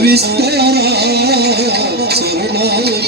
വിസ്തര ശരണായ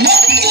Let's go!